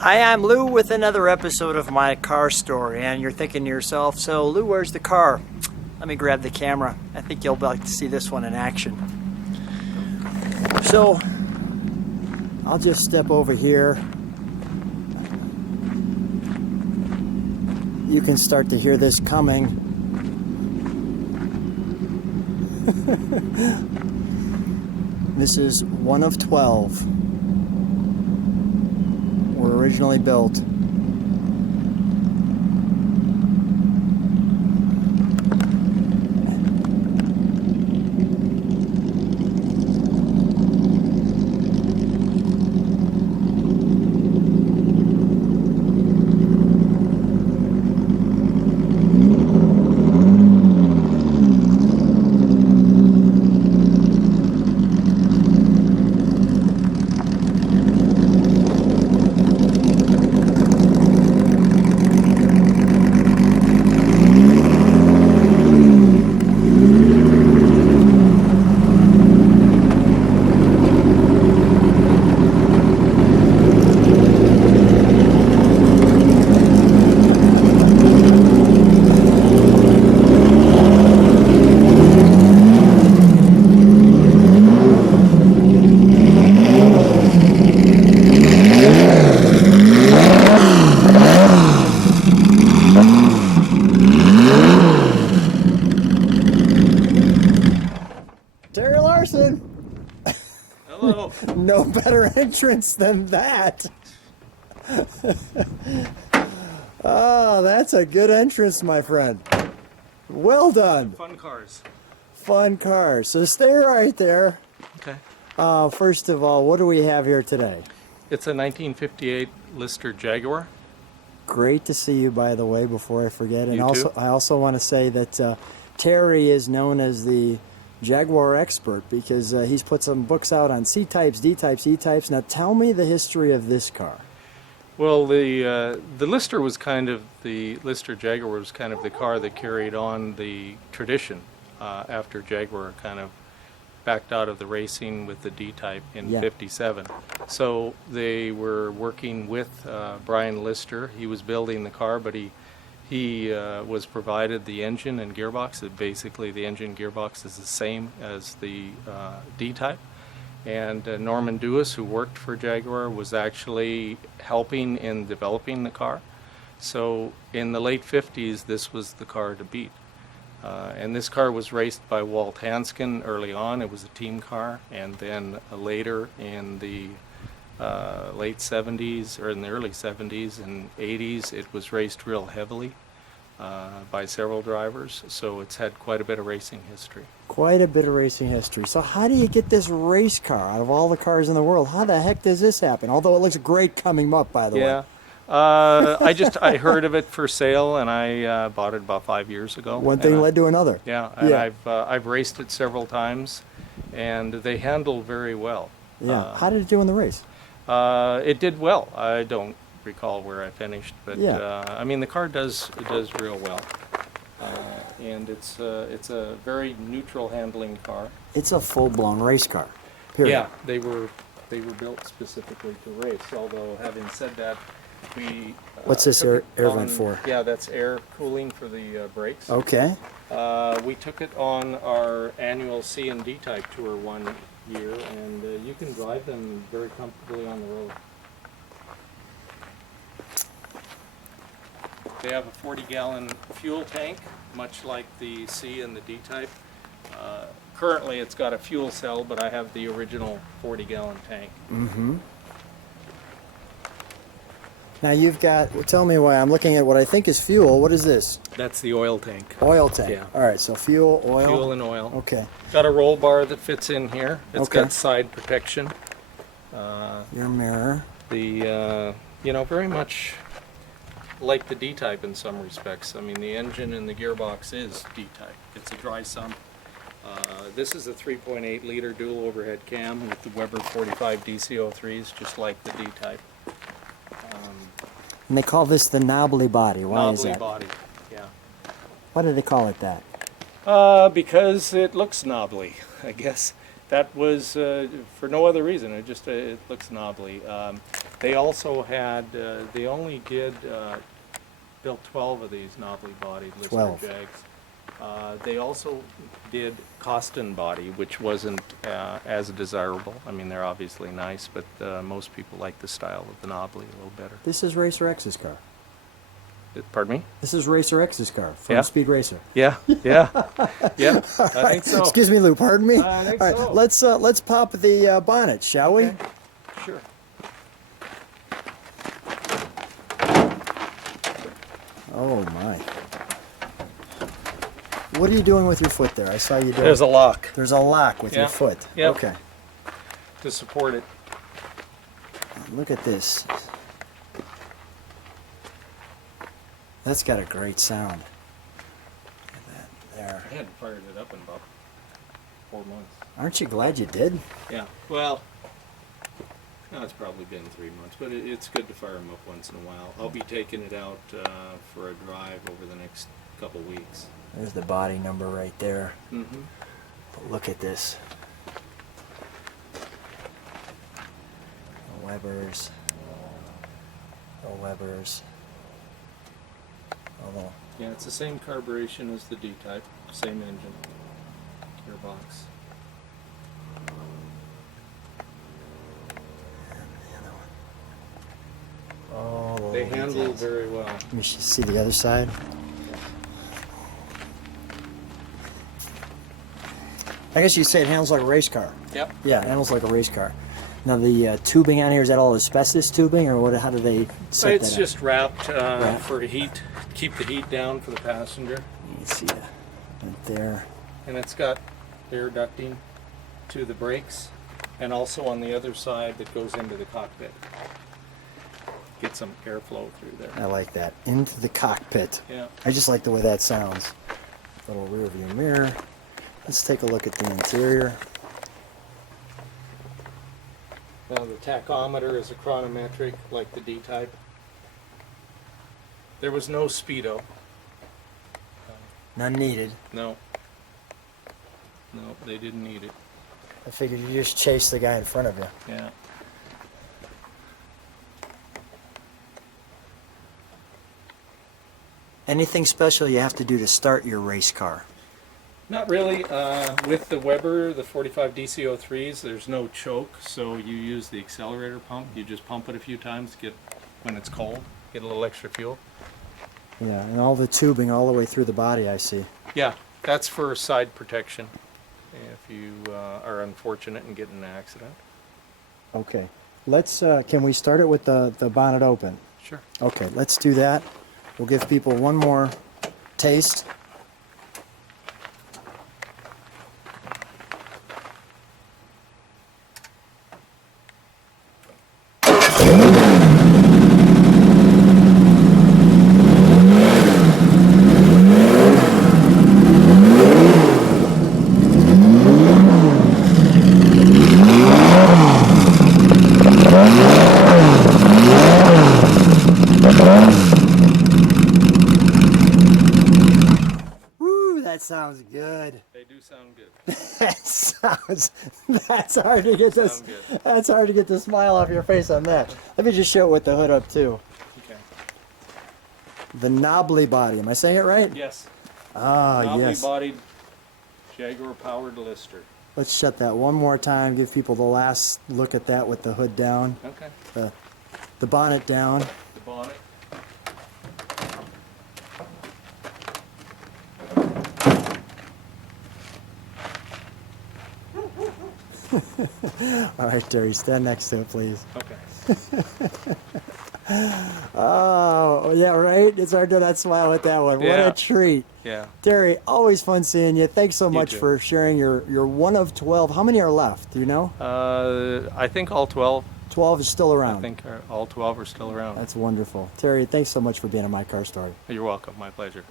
Hi, I'm Lou with another episode of my car story, and you're thinking to yourself, so Lou, where's the car? Let me grab the camera. I think you'll like to see this one in action. So, I'll just step over here. You can start to hear this coming. This is one of 12. Were originally built. Terry Larson! Hello. No better entrance than that. Oh, that's a good entrance, my friend. Well done. Fun cars. Fun cars. So stay right there. Okay. First of all, what do we have here today? It's a 1958 Lister-Jaguar. Great to see you, by the way, before I forget. And You also, too. I also want to say that Terry is known as the Jaguar expert because he's put some books out on C-types, D-types, E-types. Now tell me the history of this car. Well, the Lister was kind of the Lister-Jaguar was kind of the car that carried on the tradition after Jaguar kind of backed out of the racing with the D-type in Yeah. '57. So they were working with Brian Lister. He was building the car, but he was provided the engine and gearbox. Basically, the engine gearbox is the same as the D-type. And Norman Dewis, who worked for Jaguar, was actually helping in developing the car. So in the late 50s, this was the car to beat. And this car was raced by Walt Hanskin early on. It was a team car. And then later in the late 70s, or in the early 70s and 80s, it was raced real heavily by several drivers. So it's had quite a bit of racing history. Quite a bit of racing history. So how do you get this race car out of all the cars in the world? How the heck does this happen? Although it looks great coming up, by the way. Yeah. I heard of it for sale, and I bought it about 5 years ago. One thing led to another. Yeah, and Yeah. I've raced it several times, and they handle very well. Yeah. How did it do in the race? It did well. I don't recall where I finished, but Yeah. I mean the car does real well, and it's a very neutral handling car. It's a full-blown race car. Period. Yeah, they were built specifically to race. Although having said that, we What's this took air it vent on- for? Yeah, that's air cooling for the brakes. Okay. We took it on our annual C and D type tour one year, and you can drive them very comfortably on the road. They have a 40-gallon fuel tank, much like the C and the D type. Currently, it's got a fuel cell, but I have the original 40-gallon tank. Mm-hmm. Now you've got, tell me why, I'm looking at what I think is fuel. What is this? That's the oil tank. Oil tank. Yeah. All right, so fuel, oil. Fuel and oil. Okay. Got a roll bar that fits in here. It's Okay. got side protection. Your mirror. Very much like the D-type in some respects. I mean, the engine and the gearbox is D-type. It's a dry sump. This is a 3.8 liter dual overhead cam with the Weber 45 DC03s, just like the D-type. And they call this the knobbly body. Why is Knobbly that? body, yeah. Why do they call it that? Because it looks knobbly, I guess. That was for no other reason. It looks knobbly. They also had, they only did, built 12 of these knobbly bodied Lister 12. Jags. They also did Costin body, which wasn't as desirable. I mean, they're obviously nice, but most people like the style of the knobbly a little better. This is Racer X's car. Pardon me? This is Racer X's car from Yeah. Speed Racer. Yeah, yeah, yeah. I think so. Excuse me, Lou. Pardon me. I think All right, so. let's pop the bonnet, shall we? Okay. Sure. Oh my! What are you doing with your foot there? I saw you do. There's a lock There's a lock with your Yeah. foot. Yep. Okay. to support it. Look at this. That's got a great sound. Look at that there. I hadn't fired it up in about 4 months. Aren't you glad you did? Yeah. Well, no, it's probably been 3 months, but it's good to fire them up once in a while. I'll be taking it out for a drive over the next couple weeks. There's the body number right there. Mm-hmm. But look at this. The Webers. The Webers. Although, Yeah, it's the same carburation as the D-Type, same engine, gearbox. oh, They handle very well. Let me see the other side. I guess you say it handles like a race car. Yep. Yeah, it handles like a race car. Now the tubing on here, is that all asbestos tubing, or what? How do they set It's that up? just wrapped Wrap. for heat, keep the heat down for the passenger. You can see that right there. And it's got air ducting to the brakes, and also on the other side that goes into the cockpit. Get some airflow through there. I like that. Into the cockpit. Yeah. I just like the way that sounds. Little rear view mirror. Let's take a look at the interior. Now the tachometer is a chronometric like the D-Type. There was no speedo. None needed. No. No, they didn't need it. I figured you just chase the guy in front of you. Yeah. Anything special you have to do to start your race car? Not really. With the Weber, the 45 DC03s, there's no choke, so you use the accelerator pump. You just pump it a few times to get, when it's cold, get a little extra fuel. Yeah, and all the tubing all the way through the body, I see. Yeah, that's for side protection if you are unfortunate and get in an accident. Okay. Let's, can we start it with the bonnet open? Sure. Okay, let's do that. We'll give people one more taste. Woo, that sounds good. They do sound good. That's hard to get this. Sound good. That's hard to get the smile off your face on that. Let me just show it with the hood up too. Okay. The knobbly body. Am I saying it right? Yes. Ah, yes. Knobbly-bodied Jaguar-powered Lister. Let's shut that one more time. Give people the last look at that with the hood down, Okay. the bonnet down. The bonnet. All right, Terry, stand next to it, please. Okay. Oh, yeah, right? It's hard to not smile at that one. What Yeah. a treat. Yeah. Terry, always fun seeing you. Thanks so much too. for sharing your one of 12. How many are left? Do you know? I think all 12. 12 is still around. I think all 12 are still around. That's wonderful. Terry, thanks so much for being on My Car Story. You're welcome. My pleasure.